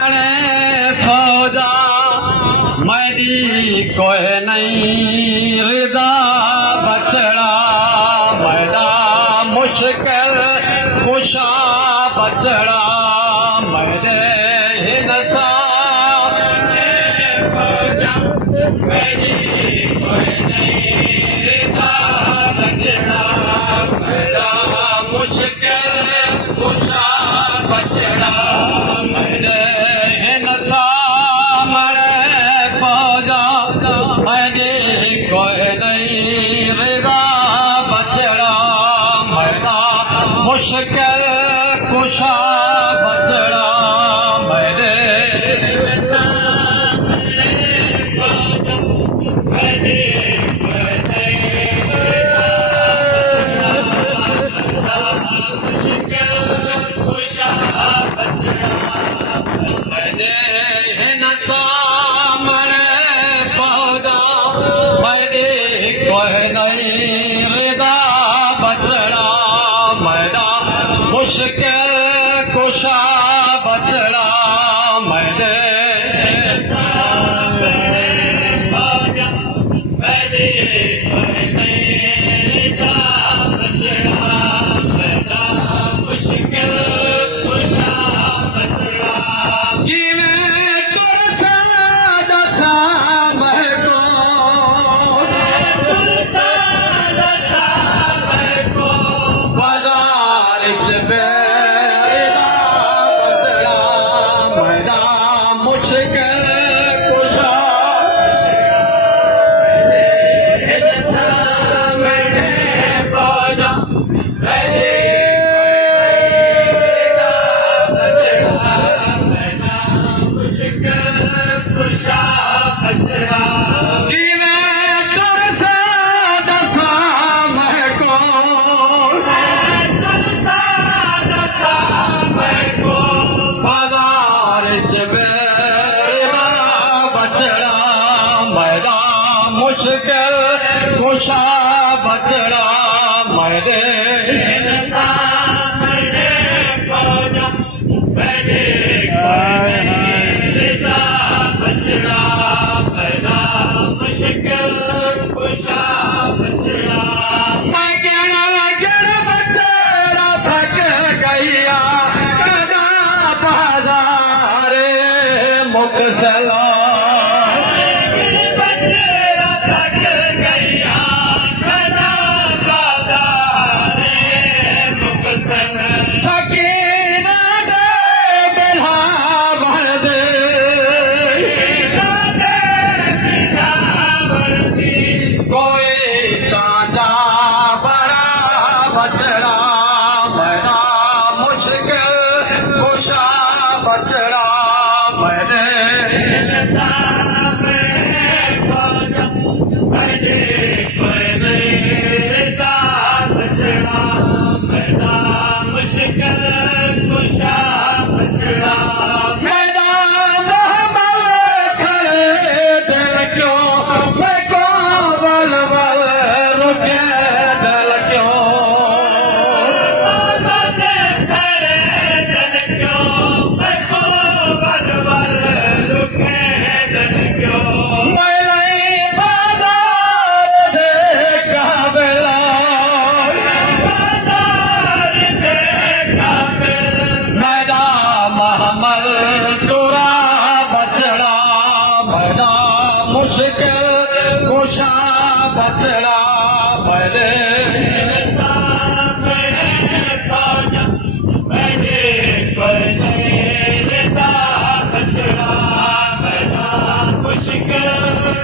फौजा मेरी कोई नहीं रिदा बचड़ा मेरा मुश्किल कुशा बचड़ा मेरे हिंसा फौजा मेरी कोई नहीं रिदा बचड़ा मेरा मुश्किल कुशा बचड़ा मेरे कोई नहीं रिदा बचड़ा मेरा मुश्किल कुशा बचड़ा मेरे मुश्किल कुशा बचड़ा मेरे मुश्किल कुशा बचड़ा मुश्किल कुशा फौजा मुश्किल कुशा बचड़ा मुश्किल कुशा बचड़ा मेरे फौजा मेरे बचड़ा मेरा मुश्किल कुशा बचड़ा मैं कहना बचड़ा थक गया बाजार मुकसला बचड़ा मेरे बचड़ा मेरा मुश्किल कुशा बचड़ा मेरा खड़े दिल क्यों मैं को बल बल रुके दिल क्यों मुश्किल कुशा बचड़ा मेरे फौजा मेरे बचड़ा मेरा मुश्किल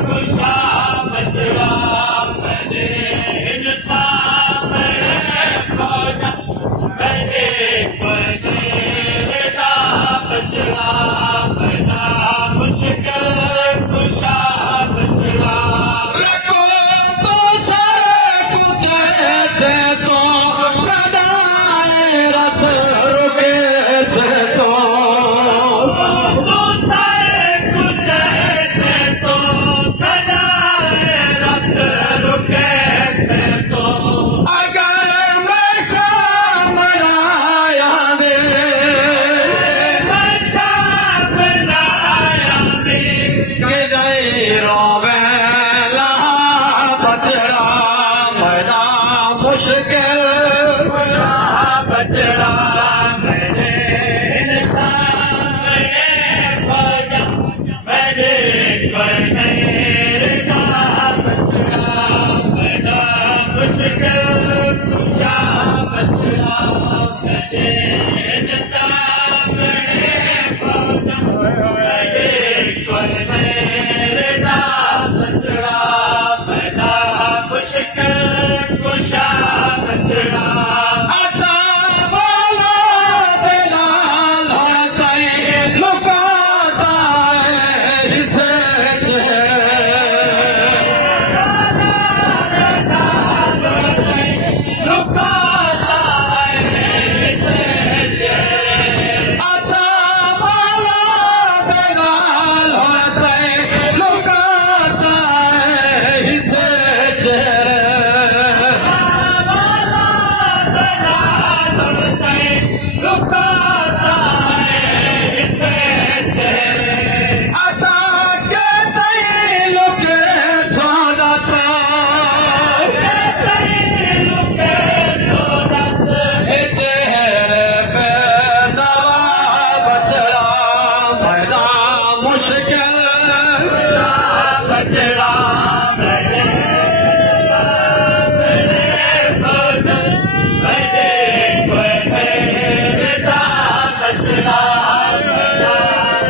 कुशा बचड़ा मेरे फौजा मेरे बचड़ा मेरा मुश्किल कुशा बचड़ा मुश्किल बचड़ा मेरे बचड़ा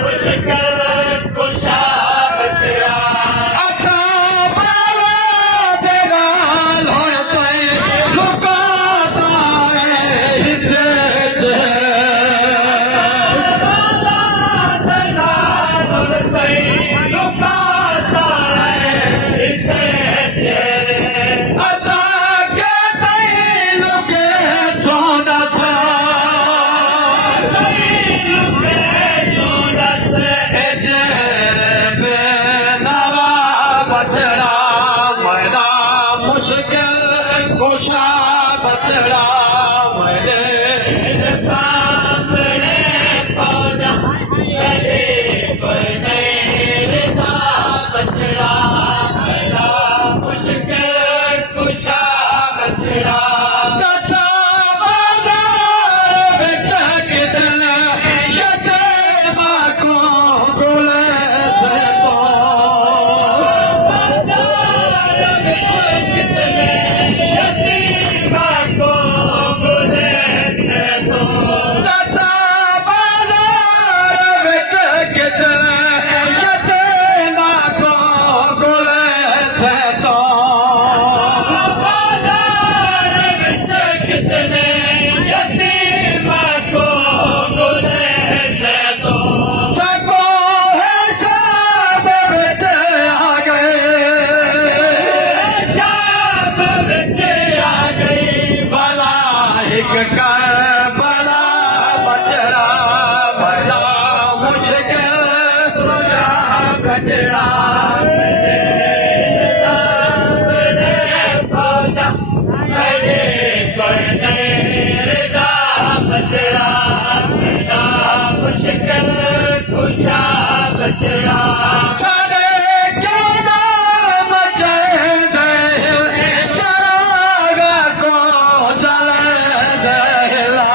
मुश्किल कुशा बचड़ा अच्छा बाला तेरा लोया तोए लुकाता है हिस्से अच्छा कहते लुके छोड़ा सा नवा बचड़ा मेरा मुश्किल कुशा बचड़ा मेरे बचड़ा मुश्किल कुशा बचड़ा दसा बाजार बिच कितने यतीमा को गुले से तो दसा बाजार बिच कितने यतीमा को गुले से तो सको है शाम बिच आ गए भला एक कर बड़ा बचड़ा बड़ा मुश्किल बचड़ा बचड़ा मुश्किल कुशा बचड़ा सारे क्यों नाम चढ़े चराग को जल दहला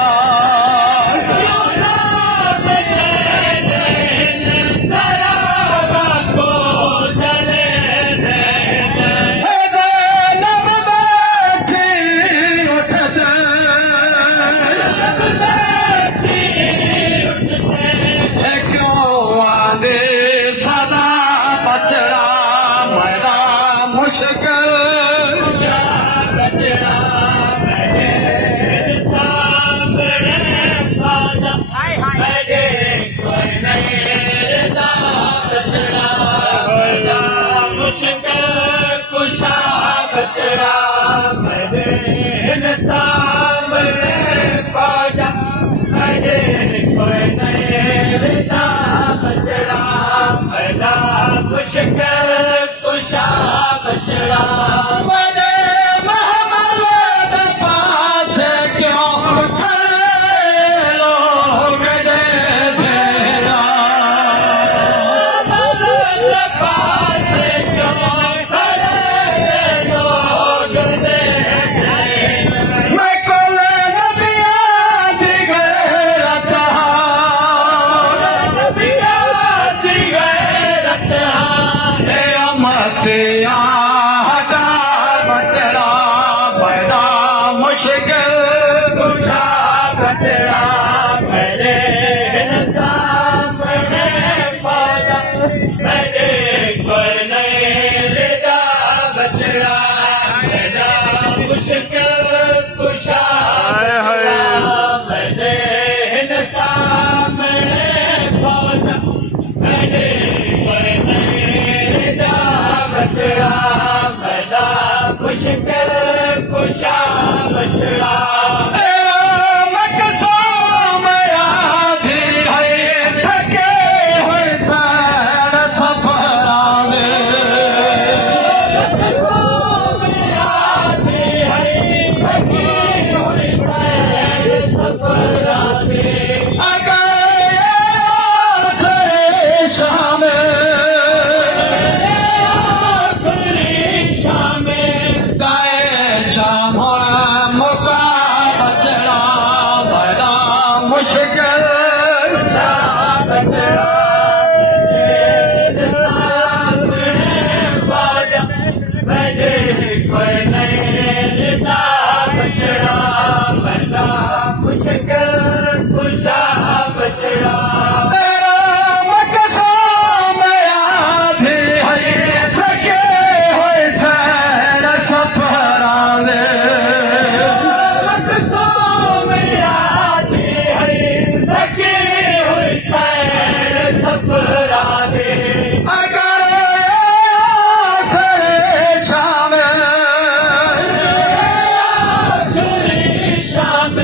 है ज़ैनब बैठी उठते है क्यों आदे सदा फरादे अगर खरे शाम आखिरी शाम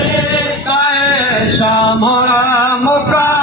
ताए शाम मुका